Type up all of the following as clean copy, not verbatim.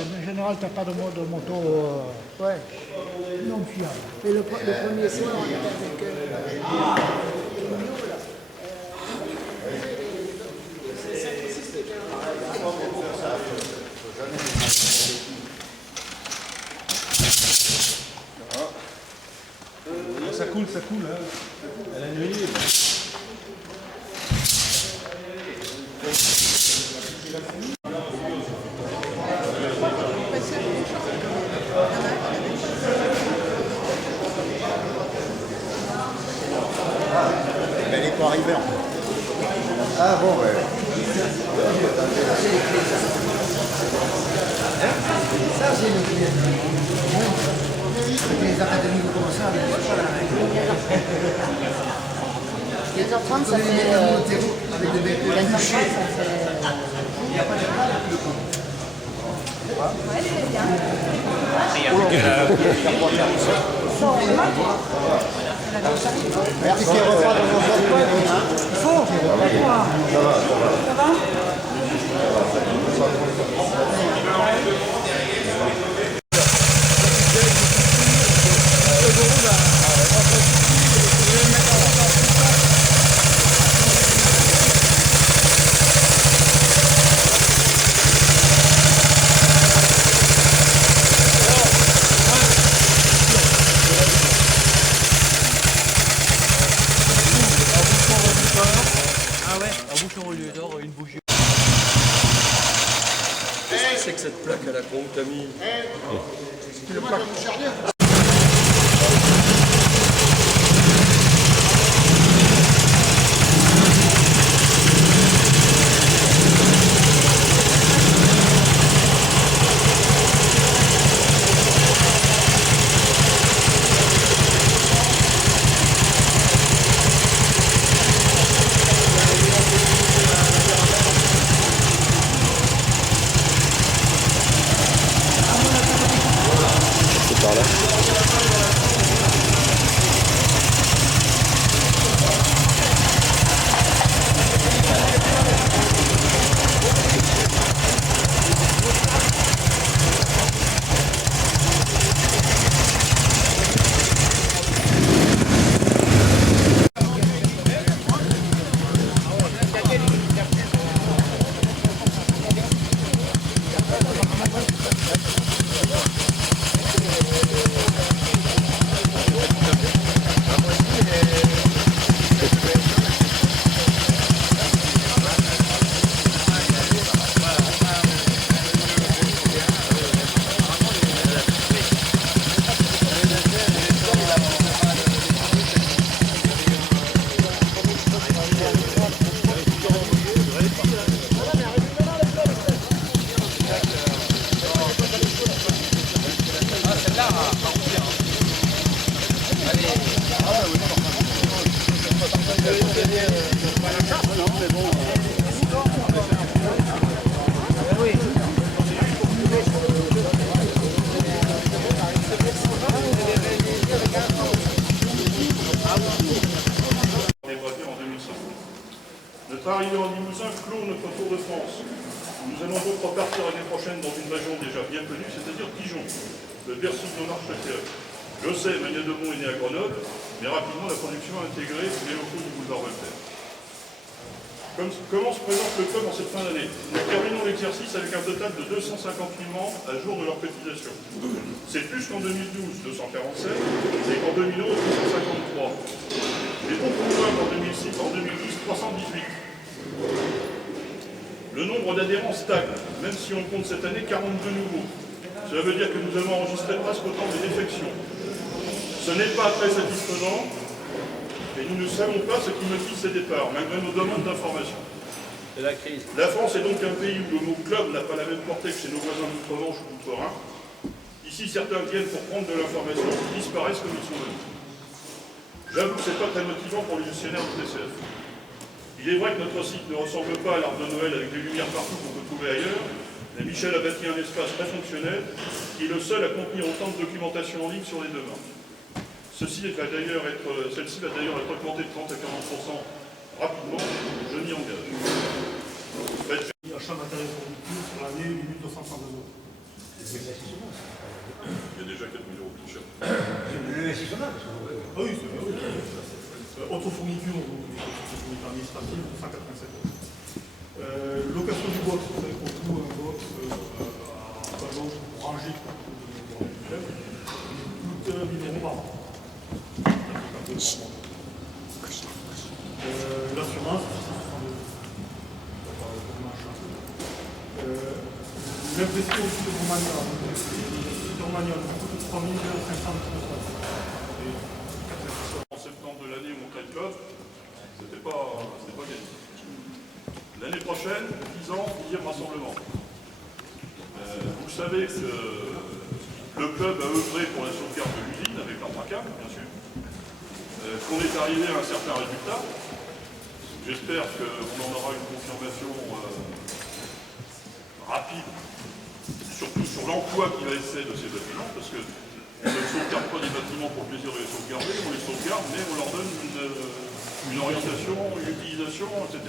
En général, tu n'as pas de moto non fiable. Et le premier soir, on était avec Ça coule, hein. À la nuit. Elle n'est pas arrivée. Ah bon, ouais. ça, c'est le client. Les académies vont commencer avec les 15h30, ça fait... avec des bêtes. 15h30, ça fait... Il n'y a pas de mal avec le coup. Ouais, c'est bien. Merci qu'il repart dans vos autres. Ça va? C'est que cette plaque à la con que t'as mis. Par là. Tour de France. Nous allons donc repartir l'année prochaine dans une région déjà bien connue, c'est-à-dire Dijon, le berceau de nos marches latérales. Je sais, Mania Demont est né à Grenoble, mais rapidement la production a intégré les locaux du boulevard Voltaire. Comment se présente le club en cette fin d'année? Nous terminons l'exercice avec un total de 258 membres à jour de leur cotisation. C'est plus qu'en 2012, 247, et qu'en 2011, 253. Les bons points en 2010, 318. Le nombre d'adhérents stagne, même si on compte cette année 42 nouveaux. Cela veut dire que nous avons enregistré presque autant de défections. Ce n'est pas très satisfaisant, et nous ne savons pas ce qui motive ces départs, malgré nos demandes d'information. C'est la crise. La France est donc un pays où le mot club n'a pas la même portée que chez nos voisins d'outre-Manche ou d'outre-Rhin. Ici, certains viennent pour prendre de l'information qui disparaissent comme ils sont venus. J'avoue que ce n'est pas très motivant pour les gestionnaires du TCF. Il est vrai que notre site ne ressemble pas à l'arbre de Noël avec des lumières partout qu'on peut trouver ailleurs, mais Michel a bâti un espace très fonctionnel qui est le seul à contenir autant de documentation en ligne sur les demandes. Celle-ci va d'ailleurs être augmentée de 30 à 40% rapidement, je m'y engage. Achat matériel fourniture sur l'année, limite 232 euros. Il y a déjà 4 000 euros de cher. Oui, c'est vrai. Autofourniture, donc fourniture administrative, 187 euros. Location du box, vous savez qu'on loue un box à gauche pour ranger dans le club. Il coûte 1 000 euros par an. L'assurance, l'impression aussi de Romagna, coûte 3 500 euros. En septembre de l'année où on crée le club, c'était pas gagné. L'année prochaine, 10 ans, 10e rassemblement. Vous savez que le club a œuvré pour la sauvegarde de l'usine avec l'Embracam, bien sûr. Qu'on est arrivé à un certain résultat. J'espère qu'on en aura une confirmation rapide, surtout sur l'emploi qui va être fait de ces bâtiments, parce que on ne sauvegarde pas des bâtiments pour le plaisir de les sauvegarder, on les sauvegarde, mais on leur donne une orientation, une utilisation, etc.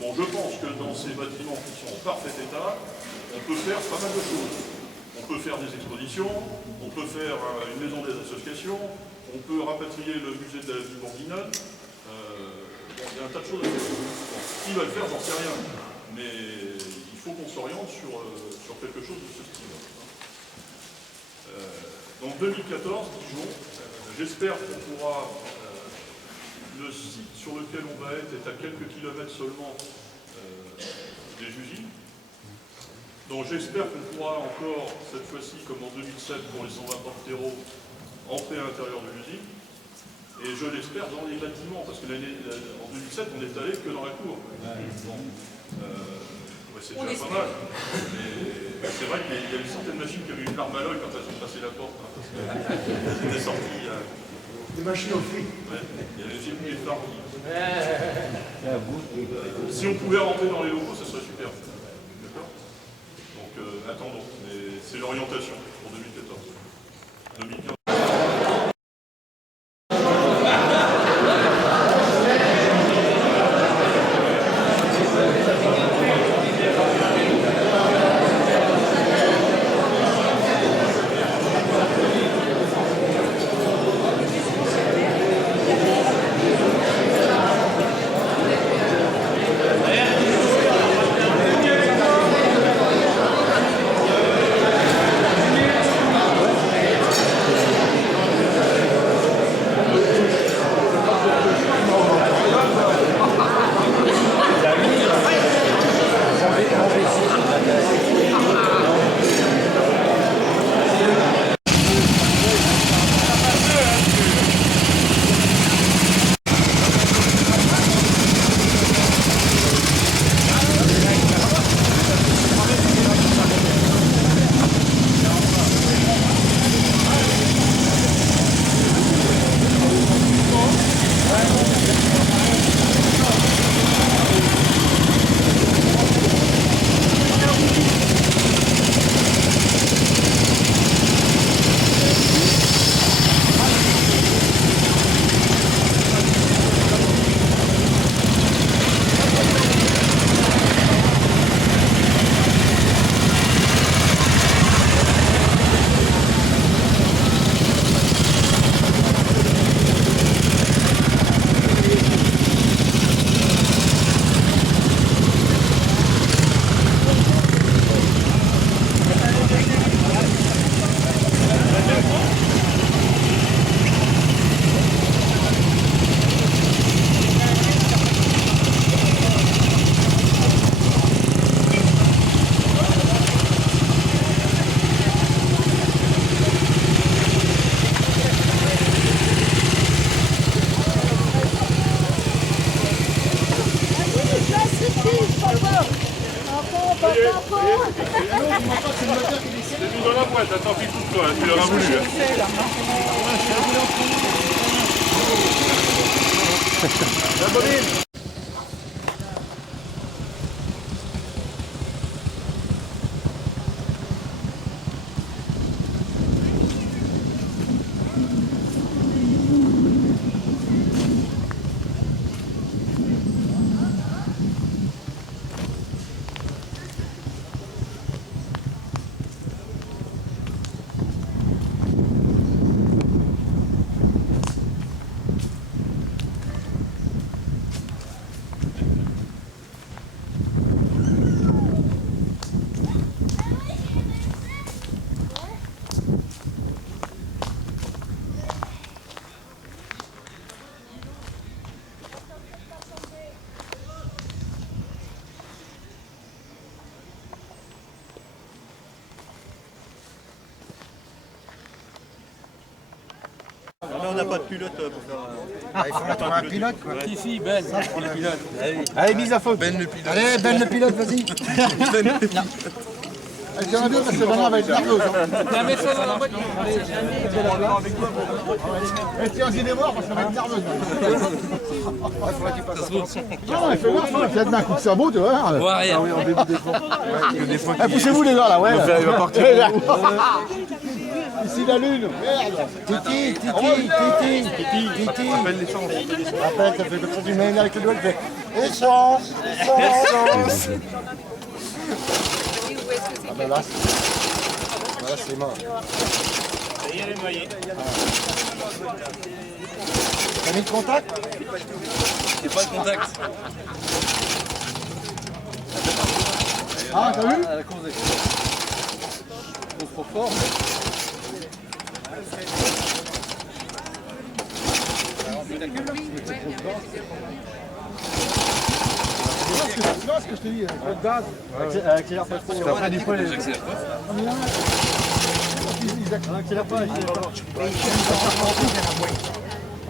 Bon, je pense que dans ces bâtiments qui sont en parfait état, on peut faire pas mal de choses. On peut faire des expositions, on peut faire une maison des associations, on peut rapatrier le musée de la vie bourguignonne. Il y a un tas de choses à faire. Bon, qui va le faire, j'en sais rien. Mais il faut qu'on s'oriente sur quelque chose de ce style. Donc 2014, Dijon, j'espère qu'on pourra, le site sur lequel on va être est à quelques kilomètres seulement des usines. Donc j'espère qu'on pourra encore, cette fois-ci, comme en 2007 pour les 120 porteros, entrer à l'intérieur de l'usine. Et je l'espère dans les bâtiments, parce que en 2007, on n'est allé que dans la cour. Bon, c'est déjà pas mal. Mais c'est vrai qu'il y a certaines machines qui avaient une larme à l'œil quand elles ont passé la porte. Hein, parce que c'était sorti. Des machines au fric. Ouais, il y avait des phares. Si on pouvait rentrer dans les locaux, ça serait super. D'accord? Donc attendons. Mais c'est l'orientation pour 2014. 2015. C'est mis dans la boîte, attends, puis coupe-toi, tu l'auras voulu. On n'a pas de pilote pour faire. Il faut attendre un pilote quoi. Ici, Ben, le pilote. Allez, mise à faute. Ben le pilote. Allez, Ben le pilote, vas-y. J'aimerais bien parce que Bernard va être nerveux. La mets ça dans la boîte. Tiens, j'ai des voir parce qu'on va être nerveux. Non, il fait voir, il fait un coup de sabot, tu vois. Voir rien. Poussez-vous les gars là, ouais. Il va partir. Ici la lune, merde. Titi, Titi. Rappelle l'échange. Rappelle, ça fait comme ça, tu mets avec le doigt, tu fais échange. Ah ben là, c'est mort. T'as mis le contact? C'est pas de contact. Ah, t'as vu? Trop fort. Tu vois ce que je te dis, avec le gaz, accélère pas trop. Après, des fois, J'accélère pas. ils accélèrent pas.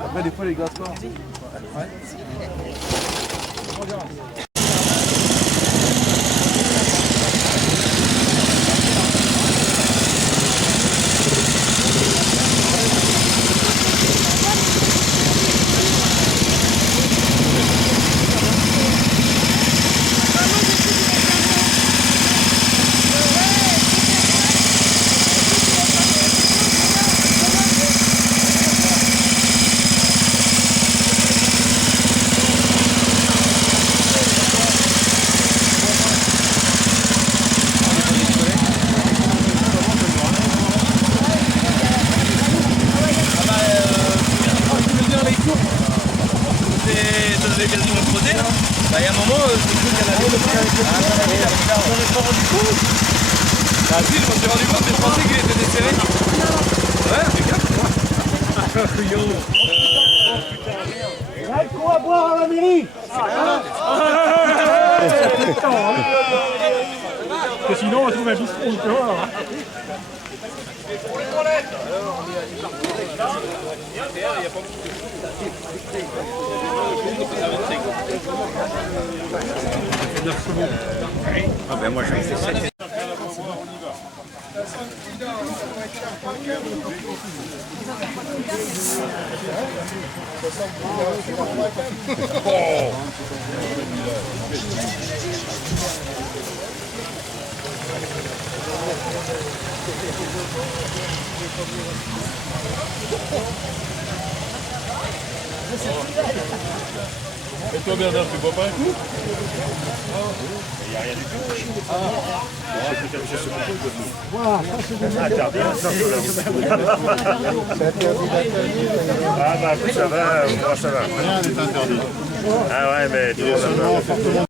Après, des fois, les gaz pas. Il y a un moment, c'est cool qu'il y en avait. Ah si, je m'en suis rendu compte, mais je pensais qu'il était desserré. Ouais, regarde. Qu'on va boire à la mairie. Parce que sinon, on trouve un bistrot, tu vois. Ah ben moi j'en fais 7. Et toi Bernard, tu bois pas un coup? Il n'y a rien du tout. Ah bah ça va, moi ça va. Rien n'est interdit. Ah ouais, mais tout le monde a peur.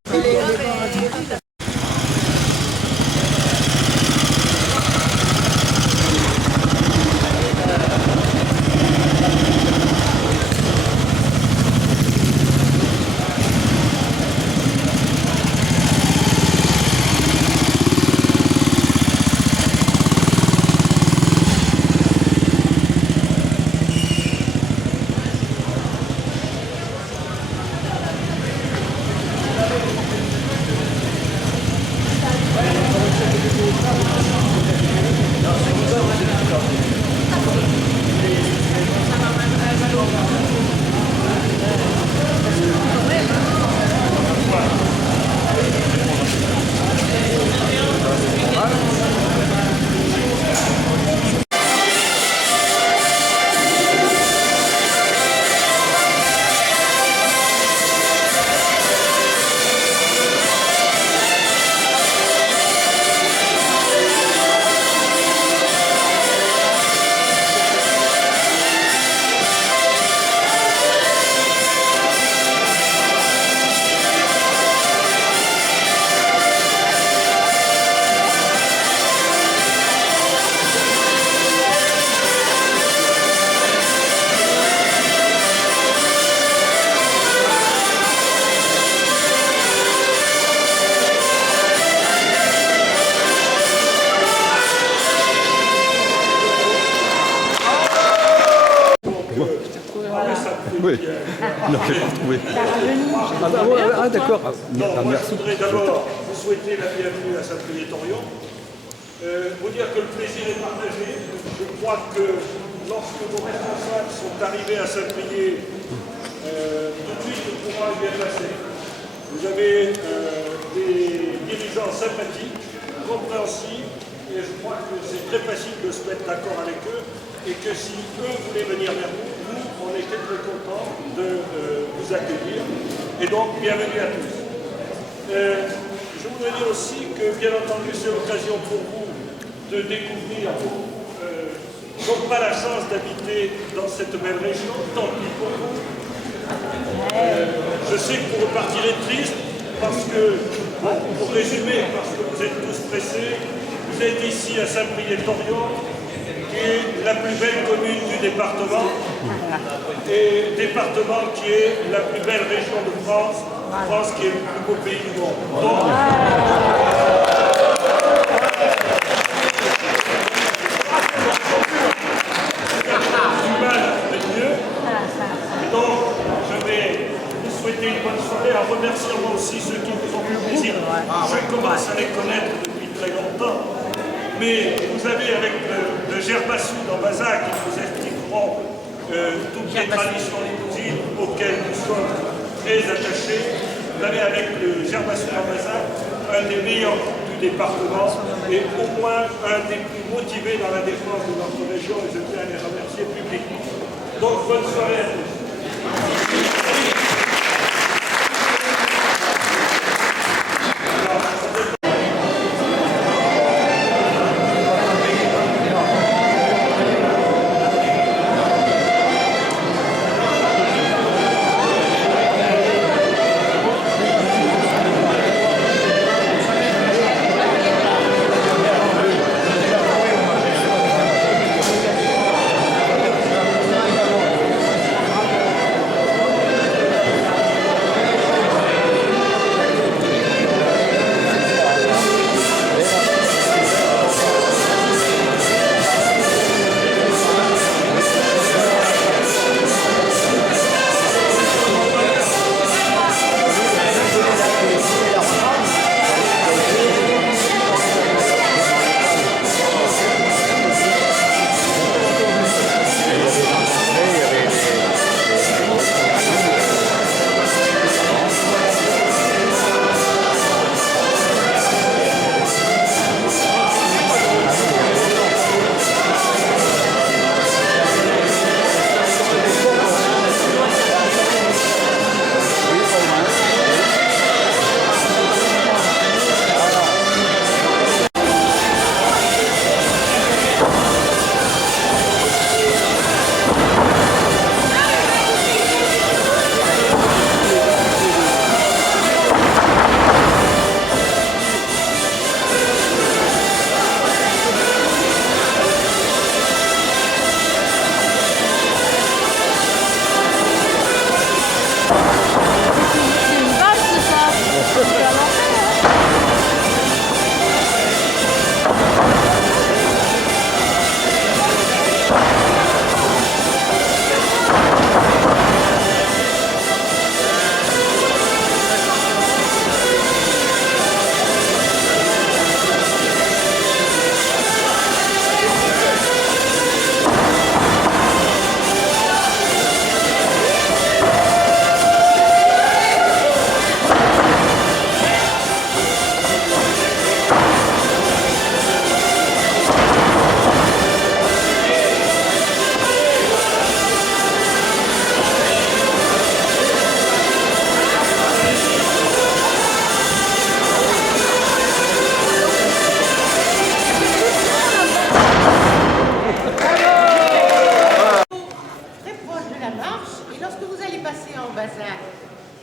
d'accord. Non, moi je voudrais d'abord vous souhaiter la bienvenue à Saint-Priest-Torion. Vous dire que le plaisir est partagé. Je crois que lorsque vos responsables sont arrivés à Saint-Priest, tout de suite le courage est passé. Vous avez des dirigeants sympathiques, compréhensifs, et je crois que c'est très facile de se mettre d'accord avec eux, et que si eux voulaient venir vers nous, on était très contents de vous accueillir. Et donc, bienvenue à tous. Je voudrais dire aussi que, bien entendu, c'est l'occasion pour vous de découvrir, n'ont pas la chance d'habiter dans cette belle région, tant pis pour vous. Je sais que vous repartirez triste, parce que, bon, pour résumer, parce que vous êtes tous pressés, vous êtes ici à Saint-Priest-Torion, qui est la plus belle commune du département, et département qui est la plus belle région de France, France qui est le plus beau pays du monde. Donc, une bonne soirée, en remerciant moi aussi ceux qui vous ont fait plaisir. Je commence à les connaître depuis très longtemps, mais vous avez avec le Gerbassou dans Bazac qui vous expliqueront toutes les traditions limousines auxquelles nous sommes très attachés. Vous avez avec le Gerbassou dans Bazac un des meilleurs du département et au moins un des plus motivés dans la défense de notre région, et je tiens à les remercier publiquement. Donc bonne soirée à tous.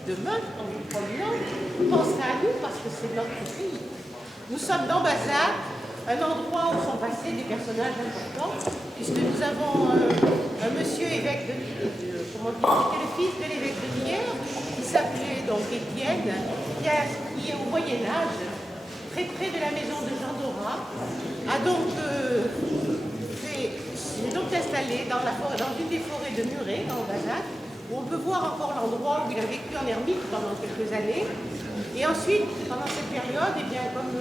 Demain, en vous promenant, pensez à nous parce que c'est notre pays. Nous sommes dans Bazac, un endroit où sont passés des personnages importants, puisque nous avons un monsieur évêque comment dire, c'était le fils de l'évêque de Nières, qui s'appelait donc Étienne, qui est au Moyen-Âge, très près de la maison de Jean Dorat, a donc s'est donc installé dans une des forêts de Muret, dans Bazac, où on peut voir encore l'endroit où il a vécu en ermite pendant quelques années. Et ensuite, pendant cette période, eh bien, comme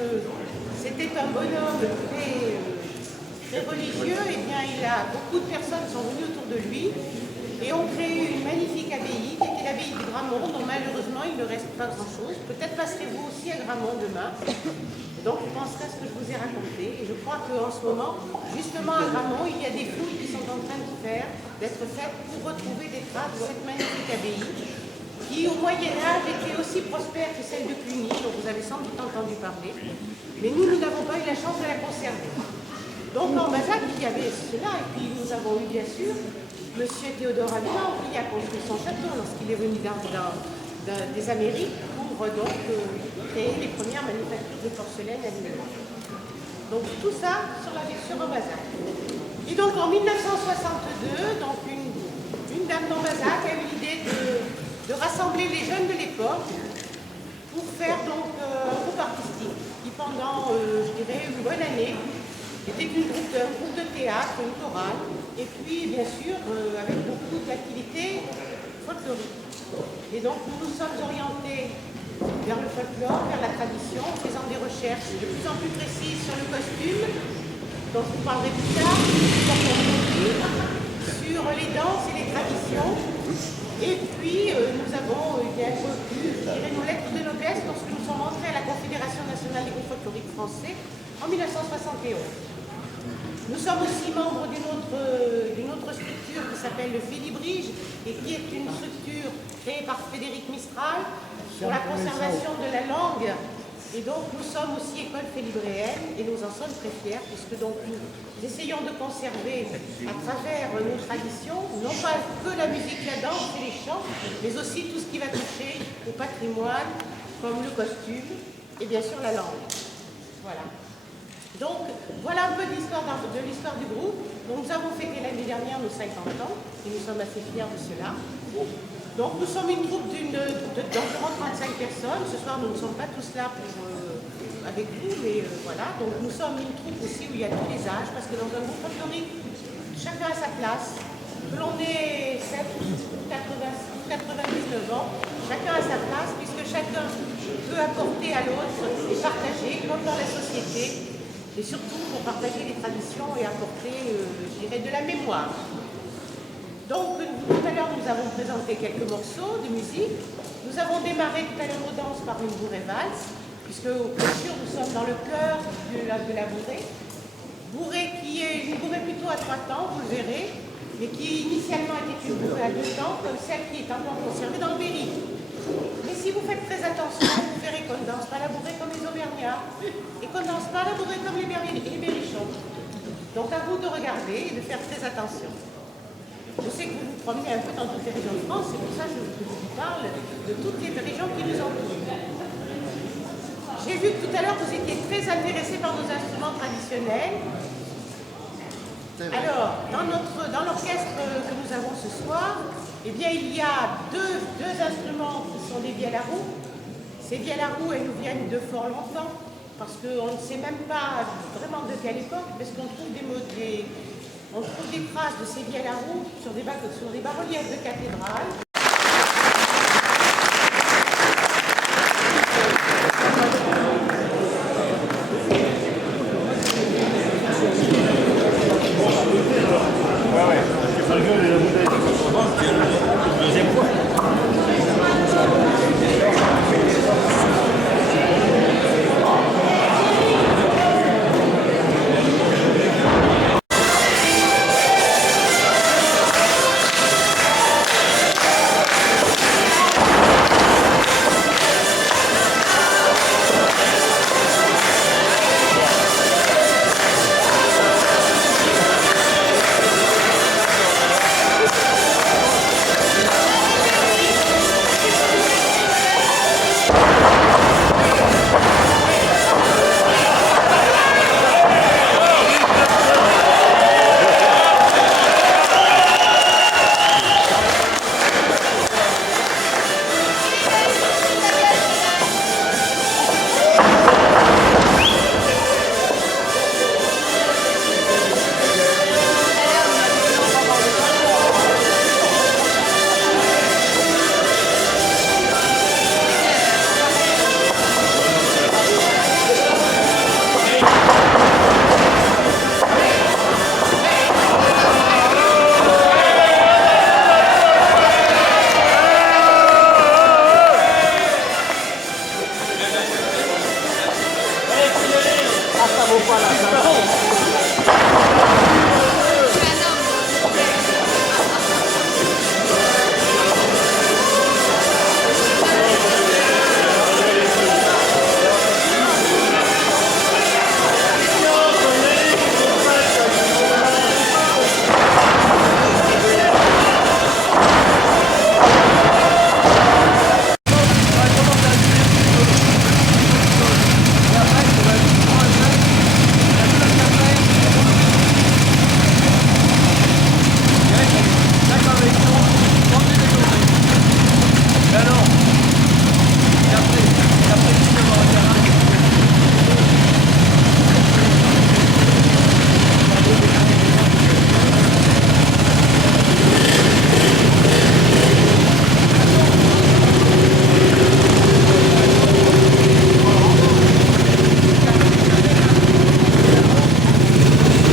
c'était un bonhomme très religieux, eh bien, beaucoup de personnes sont venues autour de lui et ont créé une magnifique abbaye, qui était l'abbaye de Gramont, dont malheureusement il ne reste pas grand-chose. Peut-être passerez-vous aussi à Gramont demain. Donc je penserai à ce que je vous ai raconté. Et je crois qu'en ce moment, justement à Gramont, il y a des fouilles qui sont en train d'être faites pour retrouver des traces de cette magnifique abbaye, qui au Moyen-Âge était aussi prospère que celle de Cluny, dont vous avez sans doute entendu parler. Mais nous n'avons pas eu la chance de la conserver. Donc en Bazac, il y avait cela, et puis nous avons eu bien sûr M. Théodore Allemand, qui a construit son château lorsqu'il est venu des Amériques pour donc créer les premières manufactures de porcelaine alimentaire. Donc tout ça sur en Bazac. Et donc en 1962, donc une dame d'Ambazac a eu l'idée de rassembler les jeunes de l'époque pour faire donc un groupe artistique qui pendant, je dirais, une bonne année était un groupe de théâtre, une chorale, et puis bien sûr avec beaucoup d'activités folkloriques. Et donc nous nous sommes orientés vers le folklore, vers la tradition, en faisant des recherches de plus en plus précises sur le costume, dont je vous parlerai plus tard, sur les danses et les traditions. Et puis nous avons bien reçu, je dirais, nos lettres de noblesse lorsque nous sommes entrés à la Confédération nationale des groupes folkloriques français en 1971. Nous sommes aussi membres d'une autre structure qui s'appelle le Félibrige et qui est une structure créée par Frédéric Mistral pour la conservation de la langue. Et donc nous sommes aussi école félibréenne et nous en sommes très fiers puisque donc nous essayons de conserver à travers nos traditions, non pas que la musique, la danse et les chants, mais aussi tout ce qui va toucher au patrimoine comme le costume et bien sûr la langue. Voilà. Donc, voilà un peu de l'histoire du groupe. Donc, nous avons fêté l'année dernière nos 50 ans, et nous sommes assez fiers de cela. Donc, nous sommes une troupe d'environ 35 personnes. Ce soir, nous ne sommes pas tous là avec vous, mais voilà. Donc, nous sommes une troupe aussi où il y a tous les âges, parce que dans un groupe folklorique, chacun a sa place. Que l'on ait 7, 99 ans, chacun a sa place, puisque chacun peut apporter à l'autre et partager, comme dans la société, et surtout pour partager les traditions et apporter, je dirais, de la mémoire. Donc, tout à l'heure, nous avons présenté quelques morceaux de musique. Nous avons démarré tout à l'heure nos danses par une bourrée valse, puisque, bien sûr, nous sommes dans le cœur de la bourrée. Bourrée qui est une bourrée plutôt à 3 temps, vous le verrez, mais qui initialement était une bourrée à 2 temps, comme celle qui est encore conservée dans le Berry. Mais si vous faites très attention, vous verrez qu'on ne danse pas la bourrée comme les Auvergnats et qu'on ne danse pas la bourrée comme les Berrichons. Donc à vous de regarder et de faire très attention. Je sais que vous vous promenez un peu dans toutes les régions de France, c'est pour ça que je vous parle de toutes les régions qui nous entourent. J'ai vu que tout à l'heure vous étiez très intéressés par nos instruments traditionnels. Alors, dans l'orchestre que nous avons ce soir, eh bien, il y a deux instruments qui sont des vielles à roue. Ces vielles à roue, elles nous viennent de fort longtemps, parce qu'on ne sait même pas vraiment de quelle époque, parce qu'on trouve des traces de ces vielles à roue sur des bas-reliefs de cathédrales.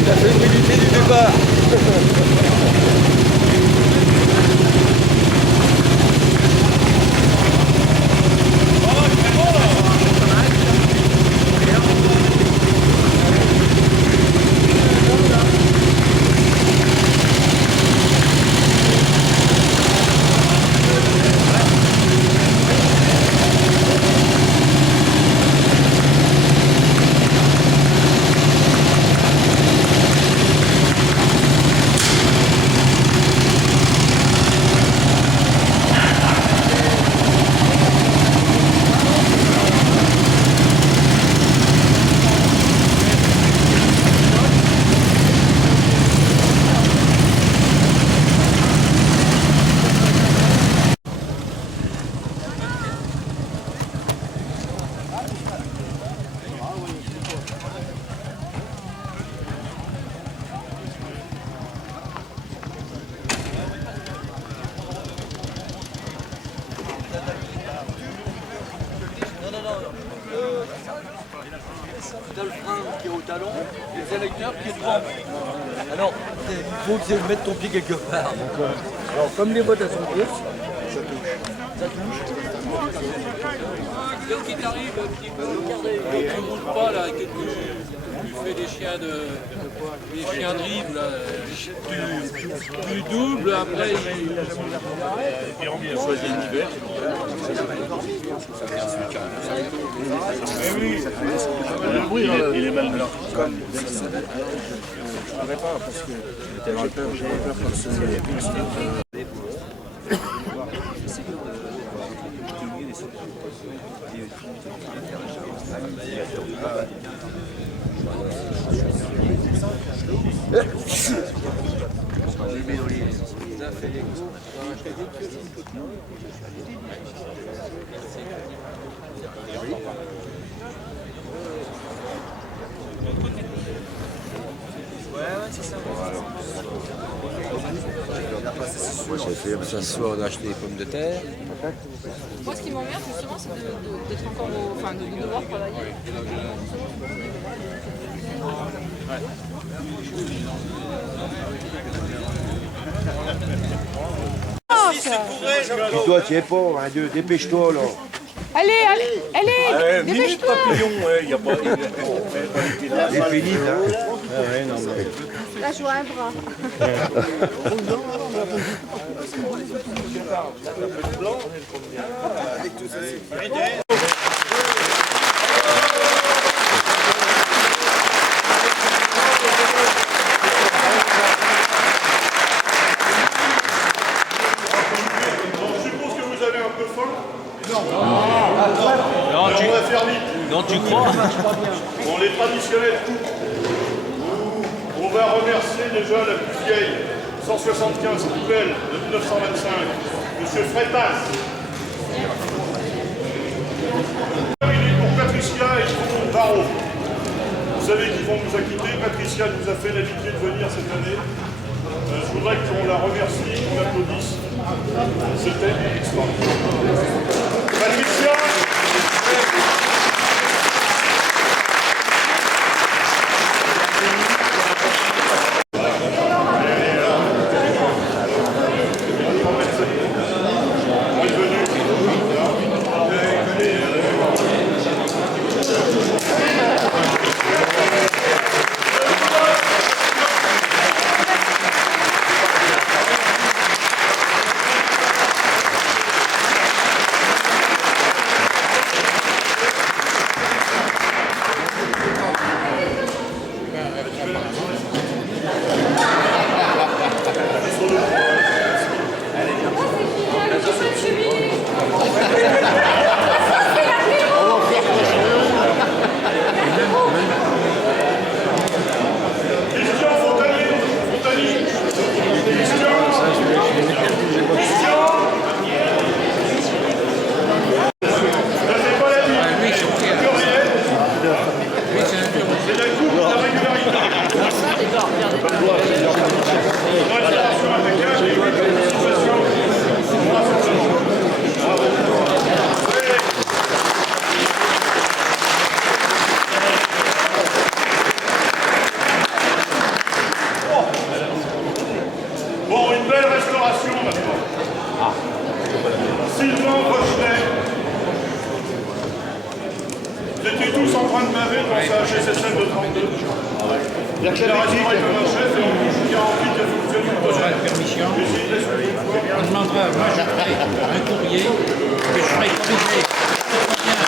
La féminité du départ. T'as le frein qui est au talon, les électeurs qui est devant. Alors, il faut que tu mettes ton pied quelque part. Alors, comme les bottes elles sont grosses, ça touche. Ça touche. Qu'est-ce qui t'arrive un petit peu? Tu ne montes pas là, que tu fais des chiens de drive là, tu doubles après. Et on vient choisir l'hiver. Il est mal blanc. Comme je ne pas parce que j'avais peur que ce Ça se soit on a acheté des pommes de terre. Moi, ce qui m'emmerde justement, c'est d'être encore enfin, de devoir travailler. Et toi, tu es pauvre, hein, dépêche-toi là. Allez, dépêche-toi. papillon, il n'y a pas. C'est fini, hein. Là, je vois un bras. Je suppose que vous avez un peu faim. Non, on va faire vite. Non, tu crois? Bon, les traditionnels coupes. On va remercier déjà la plus vieille, 175 poubelle de 1925, M. Freitas. Pour Patricia et Yvon Barrault. Vous savez qu'ils vont nous acquitter. Patricia nous a fait l'amitié de venir cette année. Je voudrais qu'on la remercie, qu'on l'applaudisse. C'était extraordinaire. Patricia! C'est la coupe de la régularité. Restauration impeccable et participation au rassemblement. Bon, une belle restauration maintenant. Sylvain Rochenet. Vous étiez tous en train de baver dans sa HSSL de 32. Il a restauré comme un chef et on vous garantit qu'il a fonctionné une bonne heure. Permission. On demandera, moi je ferai un courrier que je ferai corriger